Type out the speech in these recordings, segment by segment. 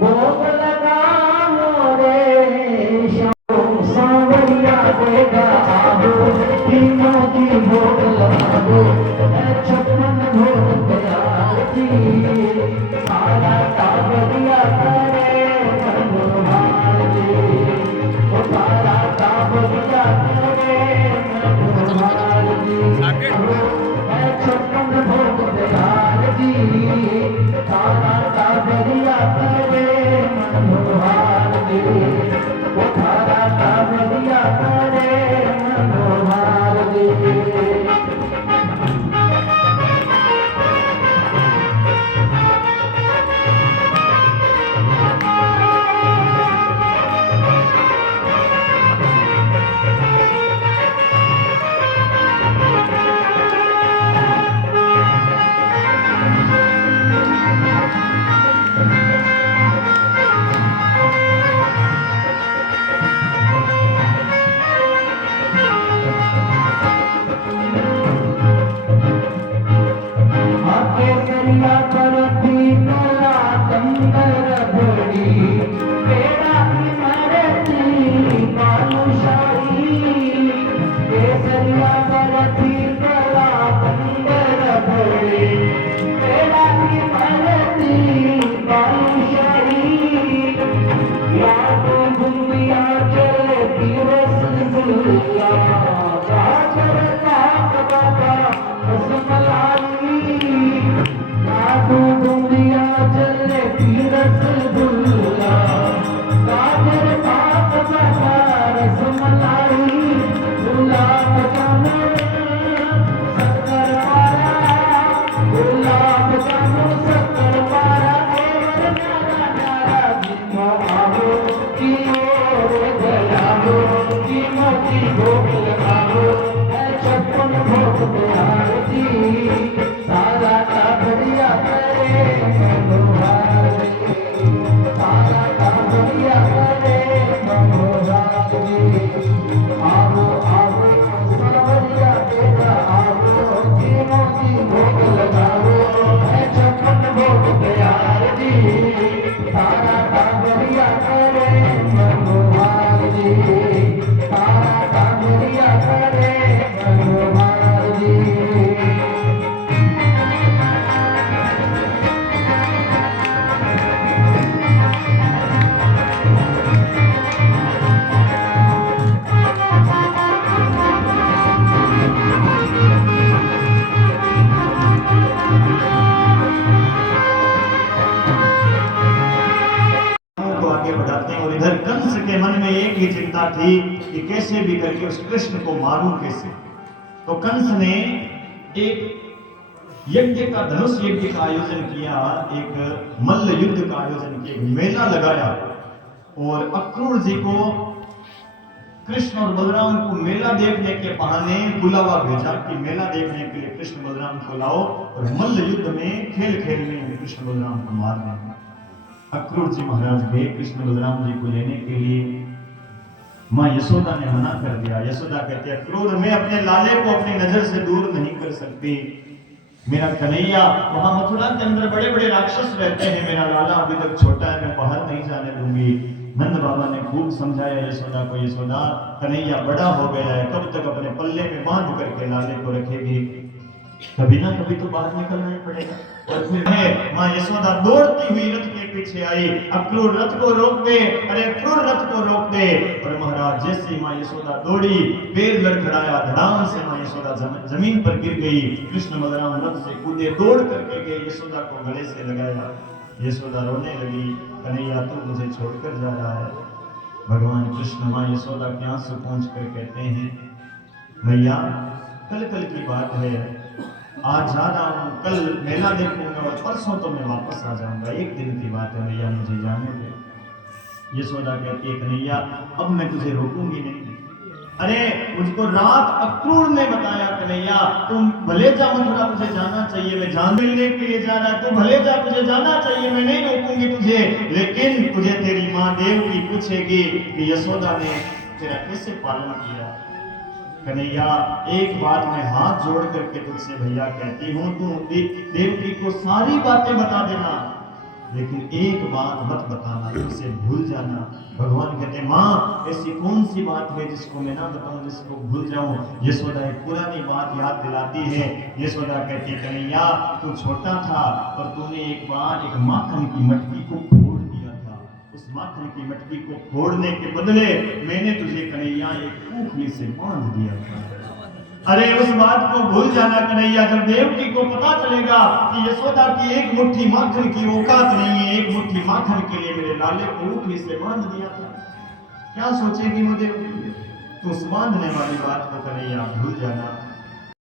भोग लगा मोरे श्याम सांवरिया देगा आगो तीनों की भोग लगाओ छप्पन भोग तैयार जी सारा कावड़िया करे मनोहार जी वो सारा कावड़िया करे मनोहार जी छप्पन भोग तैयार जी सारा कावड़िया करे मनोहार जी वो सारा कावड़िया करे मनोहार जी। केसरिया पर थी कला कंदर भोड़ी पेड़ा की मरती बालूशाही केसरिया पर थी कला कंदर भोड़ी पेड़ा की मरती बालूशाही यादों दुनिया चलती रसगुल्ला गाजर पाक बाबा रसमलाई दुनिया चले रसगुल्ला गाजर पाक बाबा रसमलाई गुलाब जामुन शक्कर पारा गुलाब जामुन शक्कर पारा एवर नारा नारा जिनो आओ की ओर गलाओ की मोती भोग लगाओ छप्पन भोग तैयार जी सारा कावड़िया करे मनोहार जी सारा कावड़िया करे मनोहार जी आओ आओ सांवरिया बेटा आओ तीनों की भोग लगाओ छप्पन भोग तैयार जी सारा कावड़िया करे मनोहार जी सारा कावड़िया करे मनोहार जी। और इधर कंस के मन में एक ही चिंता थी कि कैसे भी करके उस कृष्ण को मारूं कैसे। तो कंस ने एक यज्ञ का धनुष यज्ञ का आयोजन किया, एक मल्ल युद्ध का आयोजन किया, मेला लगाया और अक्रूर जी को कृष्ण और बलराम को मेला देखने के बहाने बुलावा भेजा कि मेला देखने के लिए कृष्ण बलराम को लाओ और मल्ल युद्ध में खेल खेल में कृष्ण बलराम को मार देंगे। अक्रूर जी महाराज गए कृष्ण बलराम जी को लेने के लिए। मां यशोदा ने मना कर दिया। यशोदा कहती है अक्रूर मैं अपने लाले को अपनी नजर से दूर नहीं कर सकती, मेरा कन्हैया वहां मथुरा के अंदर बड़े बड़े राक्षस रहते हैं, मेरा लाला अभी तक छोटा है, मैं बाहर नहीं जाने दूंगी। नंद बाबा ने खूब समझाया यशोदा को, यशोदा कन्हैया बड़ा हो गया है, कब तक अपने पल्ले में बांध करके लाले को रखेगी, कभी ना कभी तो बाहर निकलना ही पड़ेगा। और फिर मां यशोदा दौड़ती हुई रथ के पीछे आई, अक्रूर रथ को रोक दे, अरे अक्रूर रथ को रोक दे। और महाराज जैसे मां यशोदा दौड़ी, पैर लड़खड़ाया, धड़ाम से मां यशोदा जमीन पर गिर गई। कृष्ण बलराम रथ से कूदे, दौड़ करके गए, यशोदा को गले से लगाया। यशोदा रोने लगी, कन्हैया तू मुझे छोड़कर जा रहा है। भगवान कृष्ण मां यशोदा के आंसू पोंछ कर कहते हैं भैया कल कल की बात है, आज जा रहा हूँ, कल मेला देखूंगा और परसों तो मैं वापस आ जाऊंगा, एक दिन की बात है भैया, मुझे जाने दे। यशोदा कहती है कन्हैया अब मैं तुझे रोकूंगी नहीं। अरे मुझको रात अक्रूर ने बताया कन्हैया तुम भले जा, मथुरा तुझे जाना चाहिए, मैं जान मिलने के लिए जा रहा है, तू भले जा, तुझे जाना चाहिए, मैं नहीं रोकूंगी तुझे, लेकिन तुझे तेरी माँ देवकी पूछेगी कि यशोदा ने तेरा कैसे पालन किया। कन्हैया एक बात मैं हाथ जोड़ करके तुझसे भैया कहती हूँ, तू देवकी को सारी बातें बता देना, लेकिन एक बात मत बताना, उसे भूल जाना। भगवान कहते माँ ऐसी कौन सी बात है जिसको मैं ना बताऊं, जिसको भूल जाऊं। यशोदा एक पुरानी बात याद दिलाती है। यशोदा कहती कन्हैया तू छोटा था पर तूने एक बार एक माखन की मटकी को फोड़ दिया था। उस माखन की मटकी को फोड़ने के बदले मैंने तुझे कन्हैया एक पूंखली से बांध दिया था। अरे उस बात को भूल जाना कन्हैया। जब देवकी को पता चलेगा कि यशोदा की एक मुट्ठी माखन की औकात नहीं है, एक मुट्ठी माखन के लिए मेरे लाले को ऊखली से बांध दिया था, क्या सोचेगी वो देवकी। तो उस बांधने वाली बात को कन्हैया भूल जाना।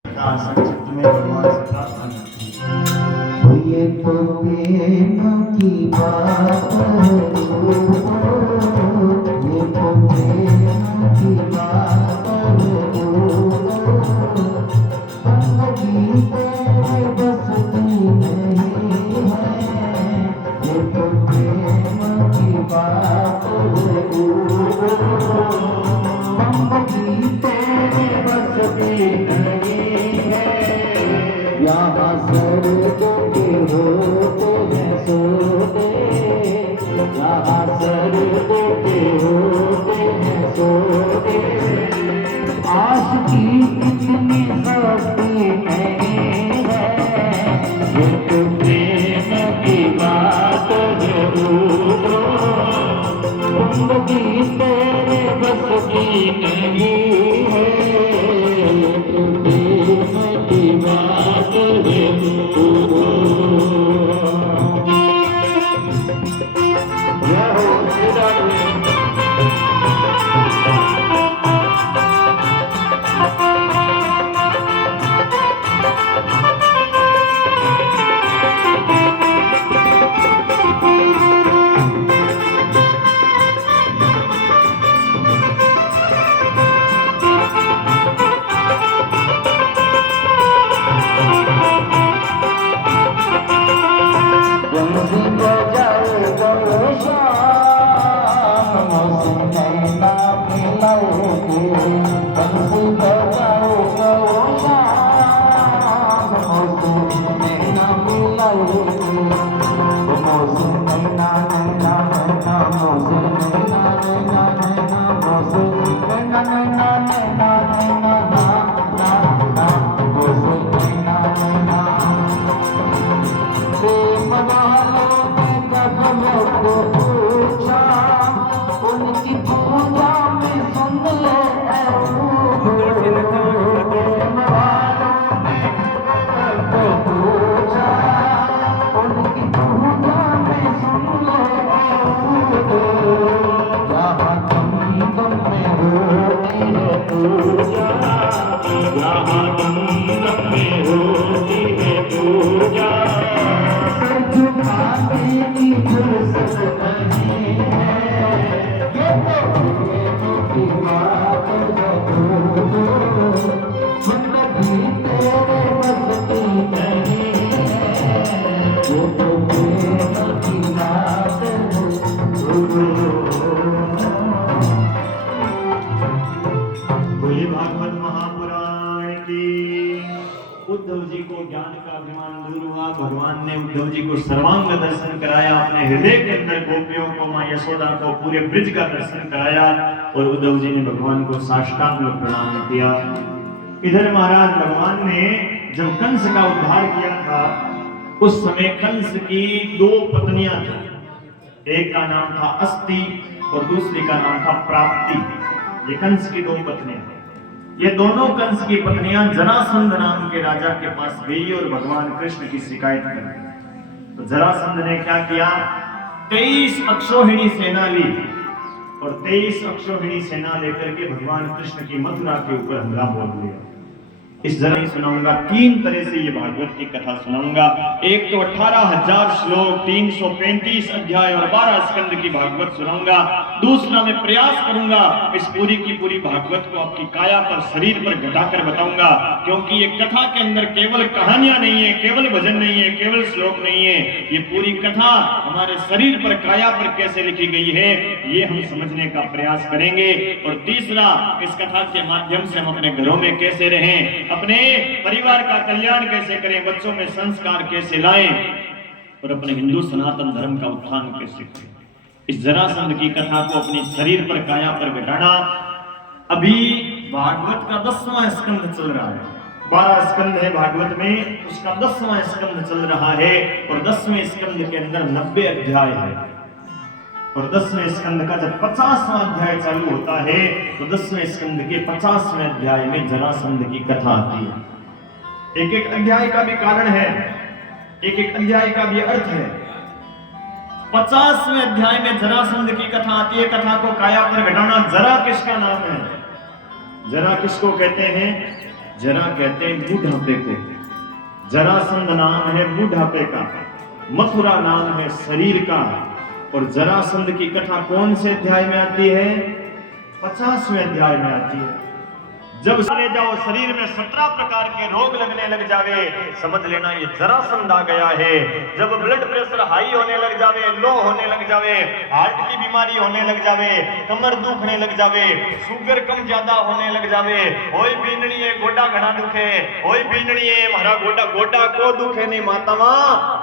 संक्षिप्त में भगवान से प्रार्थना करती है, ये तो प्रेम की बात है, ये तो प्रेम की बात है, बंदगी तेरे बस की नहीं है, ये तो प्रेम की बात है, बंदगी तेरे बस की नहीं है। यहाँ स्वर्गों के होते हैं सोते, यहाँ स्वर्गों के होते हैं सोते, आशिकी इतनी सस्ती नहीं है, ये तो प्रेम की बात है, जिंदगी तेरे बस की नहीं है, ये तो प्रेम की बात है। उनकी पूजा में सुन ले उनकी पूजा में सुन ले, जहाँ तुम में होती है पूजा, जहाँ तुम में होती है पूजा, झुकाने की फुर्सत नहीं है, ये तो प्रेम की बात है, जिंदगी तेरे बस की नहीं है, ये तो प्रेम की बात है। बोलिए भागवत महापुराण की। उद्धव जी को ज्ञान का अभिमान दूर हुआ। भगवान ने उद्धव जी को सर्वांग दर्शन कराया, अपने हृदय के अंदर गोपियों को, मां यशोदा को, पूरे ब्रिज का दर्शन कराया और उद्धव जी ने भगवान को साष्टांग प्रणाम किया। इधर महाराज भगवान ने जब कंस का उद्धार किया था उस समय कंस की दो पत्नियां थी, एक का नाम था अस्ति और दूसरी का नाम था प्राप्ति। ये कंस की दो पत्नियां, ये दोनों कंस की पत्नियां जरासंध नाम के राजा के पास गई और भगवान कृष्ण की शिकायत कर। तो जरासंध ने क्या किया, 23 अक्षौहिणी सेना ली और 23 अक्षौहिणी सेना लेकर के भगवान कृष्ण की मथुरा के ऊपर हमला बोल दिया। इस जरा ही सुनाऊंगा, 3 तरह से ये भागवत की कथा सुनाऊंगा। एक तो 18,000 श्लोक, 335 अध्याय और 12 स्कंद की भागवत सुनाऊंगा। दूसरा मैं प्रयास करूंगा इस पूरी की पूरी भागवत को आपकी काया पर, शरीर पर घटाकर बताऊंगा, क्योंकि ये कथा के अंदर केवल कहानियां नहीं है, केवल भजन नहीं है, केवल श्लोक नहीं है। ये पूरी कथा हमारे शरीर पर, काया पर कैसे लिखी गई है, ये हम समझने का प्रयास करेंगे। और तीसरा, इस कथा के माध्यम से हम अपने घरों में कैसे रहें, अपने परिवार का कल्याण कैसे करें, बच्चों में संस्कार कैसे लाएं और अपने हिंदू सनातन धर्म का उत्थान कैसे करें। इस जरासंध की कथा को अपने शरीर पर, काया पर घटाना। अभी भागवत का 10वां स्कंद चल रहा है, 12 स्कंद है भागवत में, उसका 10वां स्कंद चल रहा है और 10वें स्कंद के अंदर 90 अध्याय है। और 10वें स्कंद का जब 50वां अध्याय चालू होता है तो 10वें स्कंद के 50वें अध्याय में जरासंध की कथा आती है। एक एक अध्याय का भी कारण है, एक एक अध्याय का भी अर्थ है। 50वें अध्याय में जरासंध की कथा आती है। कथा को काया पर घटाना। जरा किसका नाम है? जरा किसको कहते हैं? जरा कहते हैं बुढ़ापे को। जरासंध नाम है बुढ़ापे का, मथुरा नाम है शरीर का। और जरासंध की कथा कौन से अध्याय में आती है? 50वें अध्याय में आती है। जब चले जाओ शरीर में 17 प्रकार के रोग लगने लग जावे, समझ लेना ये जरासंध आ गया है। जब ब्लड प्रेशर हाई होने लग जावे, लो होने लग जावे, हार्ट की बीमारी होने लग जावे, कमर दुखने लग जावे, शुगर कम ज्यादा होने लग जावे, होई बीननी है गोडा घना दुखे, होई बीननी है हमारा गोडा गोडा को दुखे नहीं मातावा,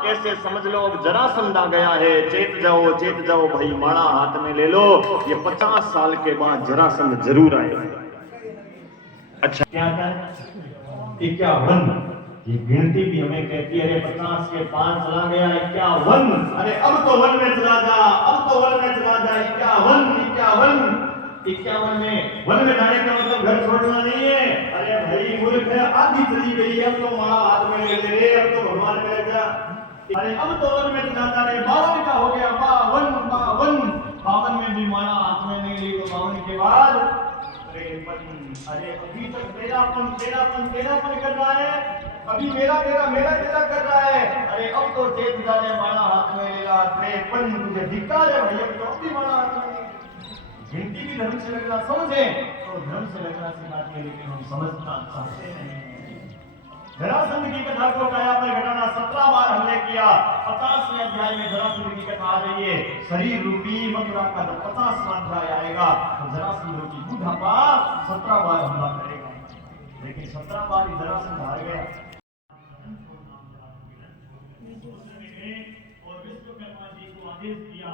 कैसे समझ लो अब जरासंध आ गया है। चेत जाओ भाई, माड़ा हाथ में ले लो। ये 50 साल के बाद जरासंध जरूर आएगा। अच्छा क्या था? 51। ये गिनती भी हमें कहती है, अरे 50 के 5 चला गया, 51। अरे अब तो वन में चला जा, अब तो वन में चला जा। 51 में वन में जाने का मतलब घर छोड़ना नहीं है। अरे भाई मूर्ख है, आधी चली गई है, अब तो मारा हाथ में ले ले, अब तो भगवान करेगा। अरे अब तो वन में चला जा। रे 52 का हो गया, 52 में भी मारा हाथ में नहीं ली, तो 52 के बाद अरे अभी तक तेरापन कर रहा है, अभी मेरा कर रहा है। अरे अब तो चेत जाने, मारा हाथ में ले रहा। 53 तुझे धिक्कार है भैया, तो अब भी मारा हाथ में। गिनती भी धर्म से लगना समझे तो धर्म से लगना सिखाती है, लेकिन हम समझना चाहते नहीं। जरासंध की कथा को काया पर घटाना। 17 बार हमने किया। 50वें अध्याय में जरासंध की कथा आ रही है। शरीर रूपी मथुरा का जब 50वां अध्याय आएगा तो जरासंध की बुढ़ापा 17 बार हमला करेगा, लेकिन 17 बार ही जरासंध हार गया। और विश्वकर्मा जी को आदेश दिया,